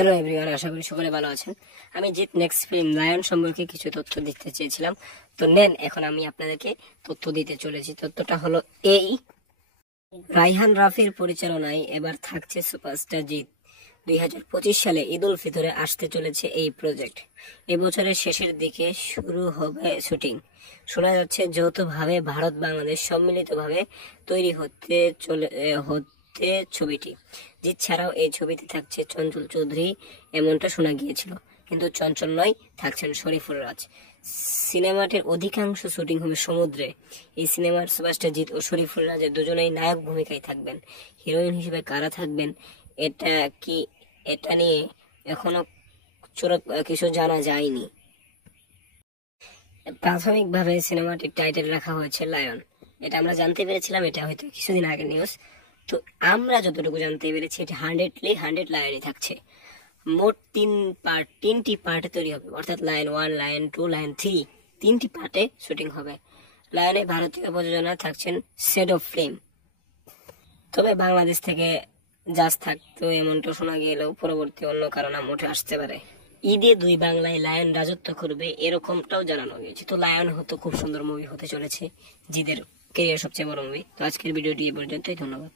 Hello everyone, আশা করি সকলে ভালো আছেন। আমি জিৎ নেক্সট ফিল্ম লায়ন সম্পর্কে কিছু তথ্য দিতে চেয়েছিলাম, তো নেন এখন আমি আপনাদেরকে তথ্য দিতে চলেছি। তথ্যটা হলো এই: রায়হান রাফির পরিচালনায় এবার থাকছে সুপারস্টার জিৎ। 2025 সালে ঈদ উল ফিতরে আসতে চলেছে এই প্রজেক্ট। এবছরের শেষের দিকে শুরু হবে শুটিং। শোনা যাচ্ছে যৌথভাবে ভারত বাংলাদেশ সম্মিলিতভাবে তৈরি হতে ছবিটি। জিৎ ছাড়াও এই ছবিতে থাকছে চঞ্চল চৌধুরী, এমনটা শোনা গিয়েছিল, কিন্তু চঞ্চল নয়, থাকছেন শরীফুল রাজ। সিনেমাটির অধিকাংশ শুটিং হবে সমুদ্রে। এই সিনেমার সুপারস্টার জিৎ ও শরীফুল রাজের দুজনেই নায়ক ভূমিকায় থাকবেন। হিরোইন হিসেবে কারা থাকবেন এটা নিয়ে এখনো কিছু জানা যায়নি। প্রাথমিকভাবে সিনেমাটির টাইটেল রাখা হয়েছে লায়ন। এটা আমরা জানতে পেরেছিলাম, এটা হয়তো কিছুদিন আগে নিউজ। তো আমরা যতটুকু জানতে পেরেছি এটা 100 লায়নই থাকছে। মোট 3টি পার্টে তৈরি হবে, অর্থাৎ লায়ন 1, লায়ন 2, লায়ন 3, 3টি পার্টে শুটিং হবে। লায়নে ভারতীয় প্রযোজনা থাকছেন শেড অফ ফিল্ম, তবে বাংলাদেশ থেকে জাজ থাকতো এমনটা শোনা গেলেও পরবর্তী অন্য কারণ উঠে আসতে পারে। ঈদে 2 বাংলায় লায়ন রাজত্ব করবে এরকমটাও জানানো হয়েছে। তো লায়ন হয়তো খুব সুন্দর মুভি হতে চলেছে, জিদের ক্যারিয়ার সবচেয়ে বড় মুভি। তো আজকের ভিডিওটি এ পর্যন্তই, ধন্যবাদ।